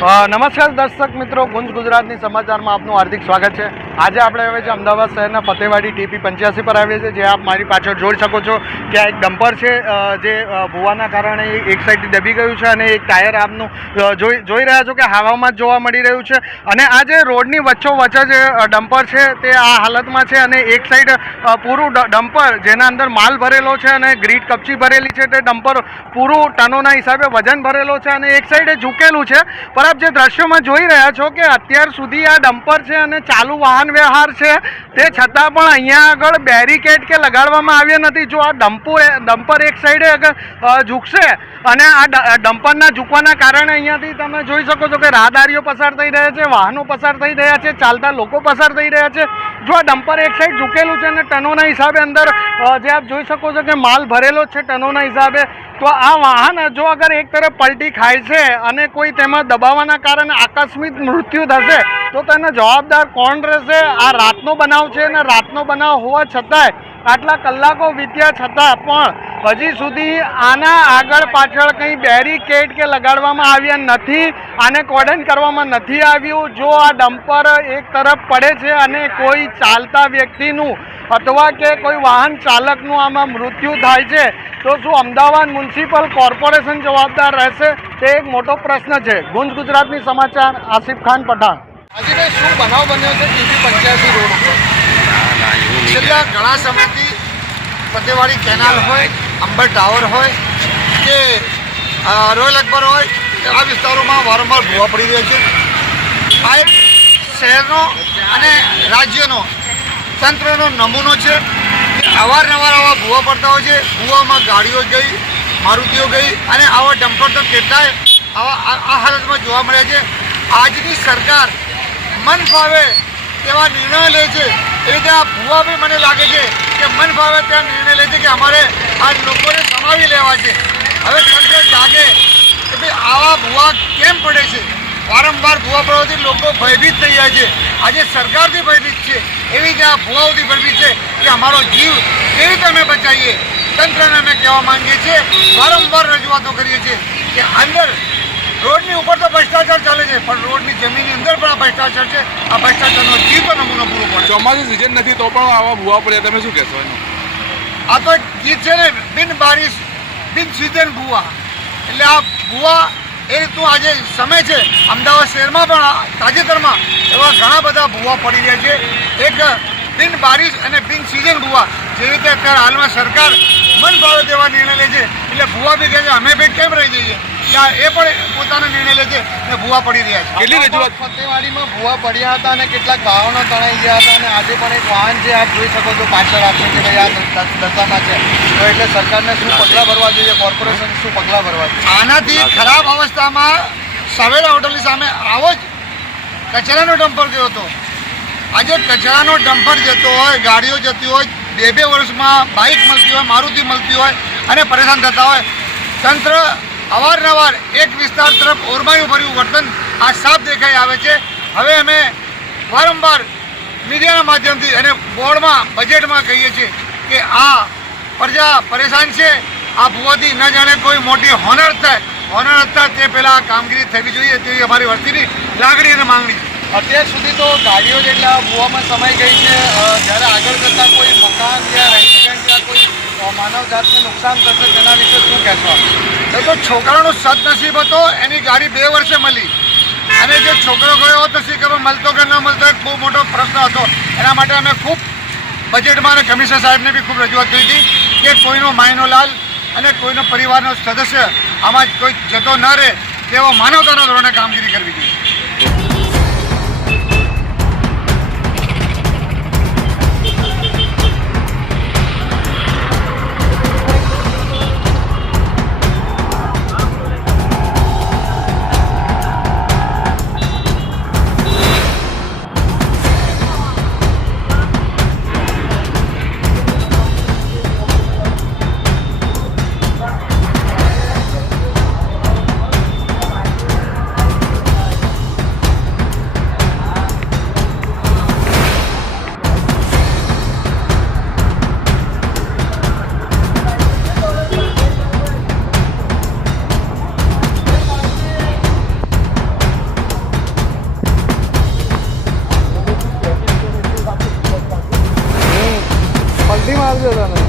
નમસ્કાર દર્શક મિત્રો ગુંજ ગુજરાતની સમાચારમાં આપનું હાર્દિક સ્વાગત છે. આજે આપણે હવે છે અમદાવાદ શહેરના ફતેવાડી ટીપી પંચ્યાસી પર આવીએ છીએ, જે આપ મારી પાછળ જોઈ શકો છો કે આ એક ડમ્પર છે જે ભૂવાના કારણે એક સાઈડથી દબી ગયું છે અને એક ટાયર આપનું જોઈ જોઈ રહ્યા છો કે હવામાં જ જોવા મળી રહ્યું છે. અને આ જે રોડની વચ્ચો વચ્ચે જે ડમ્પર છે તે આ હાલતમાં છે અને એક સાઈડ પૂરું ડમ્પર જેના અંદર માલ ભરેલો છે અને ગ્રીડ કપચી ભરેલી છે, તે ડમ્પર પૂરું ટનોના હિસાબે વજન ભરેલો છે અને એક સાઈડે ઝૂકેલું છે. પર આપ જે દ્રશ્યોમાં જોઈ રહ્યા છો કે અત્યાર સુધી આ ડમ્પર છે અને ચાલુ વાહન વ્યવહાર છે. તે છતાં પણ અહીંયા આગળ બેરિકેડ કે લગાડવામાં આવ્યા નથી. જો આ ડમ્પો ડમ્પર એક સાઈડે અગર ઝૂકશે અને આ ડમ્પરના ઝૂકવાના કારણે અહીંયાથી તમે જોઈ શકો છો કે રાહદારીઓ પસાર થઈ રહ્યા છે, વાહનો પસાર થઈ રહ્યા છે, ચાલતા લોકો પસાર થઈ રહ્યા છે. જો આ ડમ્પર એક સાઈડ ઝૂકેલું છે અને ટનોના હિસાબે અંદર જે આપ જોઈ શકો છો કે માલ ભરેલો છે ટનોના હિસાબે, તો આ વાહન જો અગર એક તરફ પલટી ખાય છે અને કોઈ તેમાં દબાવવાના કારણે આકસ્મિક મૃત્યુ થશે તો તેનો જવાબદાર કોણ રહેશે? આ રાતનો બનાવ છે અને રાતનો બનાવ હોવા છતાંય આટલા કલાકો વીત્યા છતાં પણ હજી સુધી આના આગળ પાછળ કંઈ બેરીકેડ કે લગાડવામાં આવ્યા નથી, આને કોર્ડન કરવામાં નથી આવ્યું. જો આ ડમ્પર એક તરફ પડે છે અને કોઈ ચાલતા વ્યક્તિનું અથવા કે કોઈ વાહન ચાલકનું આમાં મૃત્યુ થાય છે, તો શું અમદાવાદ મ્યુનિસિપલ કોર્પોરેશન જવાબદાર રહેશે? તે એક મોટો પ્રશ્ન છે. ગુંજ ગુજરાતની સમાચાર આસિફ ખાન પઠાણ. હાજીભાઈ શું બનાવ બન્યો છે ટીવી પંચ્યાસી રોડ ઉપર? છેલ્લા ઘણા સમયથી ફતેવાડી કેનાલ હોય અંબર ટાવર હોય કે રોયલ અકબર હોય આ વિસ્તારોમાં વારંવાર ભૂવા પડી રહ્યા છે. આ એક શહેરનો અને રાજ્યનો તંત્રનો નમૂનો છે. અવારનવાર આવા ભૂવા પડતા હોય છે. ભૂવામાં ગાડીઓ ગઈ મારુતિઓ ગઈ અને આવા ડમ્પર તો કેટલાય આવા આ હાલતમાં જોવા મળ્યા છે. આજની સરકાર મન ફાવે તેવા નિર્ણયો લે છે. એ રીતે આ ભૂવા બી મને લાગે છે કે મન ફાવે ત્યાં નિર્ણય લે છે કે અમારે આ લોકોને સમાવી લેવા છે. હવે તંત્ર જાગે કે ભાઈ આવા ભૂવા કેમ પડે છે? વારંવાર ભૂવા પડવાથી લોકો ભયભીત થઈ જાય છે. આજે સરકારથી ભયભીત છે. એવી રીતે આ ભૂવાઓથી ભયભીત છે કે અમારો જીવ કેવી રીતે અમે બચાવીએ? તંત્રને અમે કહેવા માંગીએ છીએ, વારંવાર રજૂઆતો કરીએ છીએ કે અંદર રોડની ઉપર તો ભ્રષ્ટાચાર ચાલે છે પણ રોડની જમીનની અંદર પણ આ ભ્રષ્ટાચાર છે. આ ભ્રષ્ટાચારનો જીવ નમૂનો પૂરો પડે ચોમાસું સિઝન નથી તો પણ આવા ભૂવા પડ્યા. તમે શું કહેશો એનું? આ તો એક ગીત છે ને બિન બારિશ બિન સિઝન ભૂવા. એટલે આ ભૂવા એ રીતનું આજે સમય છે. અમદાવાદ શહેરમાં પણ તાજેતરમાં એવા ઘણા બધા ભૂવા પડી રહ્યા છે. એક બિન બારિશ અને બિન સિઝન ભૂવા. જેવી રીતે અત્યારે હાલમાં સરકાર મન ભાવે તેવા નિર્ણય લે છે. એટલે ભૂવા બી કહે છે અમે બી કેમ રહી જઈએ? એ પણ પોતાનો નિર્ણય લે છે ને ભૂવા પડી રહ્યા છે. કેટલી રજૂઆત? ફતેવાડીમાં ભૂવા પડ્યા હતા અને કેટલાક ભાવના તણાઈ ગયા હતા અને આજે પણ એક વાહન છે આપ જોઈ શકો છો પાછળ આપણે કે ભાઈ આ દશામાં છે. તો એટલે સરકારને શું પગલાં ભરવા જોઈએ? કોર્પોરેશન શું પગલાં ભરવા જોઈએ? આનાથી ખરાબ અવસ્થામાં સવેરા હોટલની સામે આવો જ. કચરાનો ડમ્પર ગયો હતો. આજે કચરાનો ડમ્પર જતો હોય ગાડીઓ જતી હોય બે બે વર્ષમાં બાઇક મળતી હોય, મારુતિ મળતી હોય અને પરેશાન થતા હોય. તંત્ર અવારનવાર એક વિસ્તાર તરફ ઓરમાયું ભર્યું. વર્તન આ સાફ દેખાઈ આવે છે. હવે અમે વારંવાર મીડિયાના માધ્યમથી અને બોર્ડમાં, બજેટમાં કહીએ છીએ કે આ પ્રજા પરેશાન છે. આ ભૂવાથી ન જાણે કોઈ મોટી હોનર થાય. હોનર હતા તે પહેલાં કામગીરી થવી જોઈએ તેવી અમારી વસ્તીની લાગણી અને માંગણી છે. અત્યાર સુધી તો ગાડીઓ જેટલા ભૂવામાં સમાઈ ગઈ છે જ્યારે આગળ જતાં કોઈ મકાન કે રેસિડેન્ટ યા કોઈ માનવજાતને માનવ જાતને નુકસાન થશે તેના વિશે શું કહેશો તો છોકરાનો સદનસીબ હતો, એની ગાડી બે વર્ષે મળી. અને જે છોકરો ગયો હતો શીખરમાં મળતો કે ન મળતો એક બહુ મોટો પ્રશ્ન હતો. એના માટે અમે ખૂબ બજેટમાં અને કમિશનર સાહેબને બી ખૂબ રજૂઆત કરી હતી કે કોઈનો માયનો લાલ અને કોઈનો પરિવારનો સદસ્ય આમાં કોઈ જતો ન રહે તેવો માનવતાના ધોરણે કામગીરી કરવી જોઈએ. આવજો તમે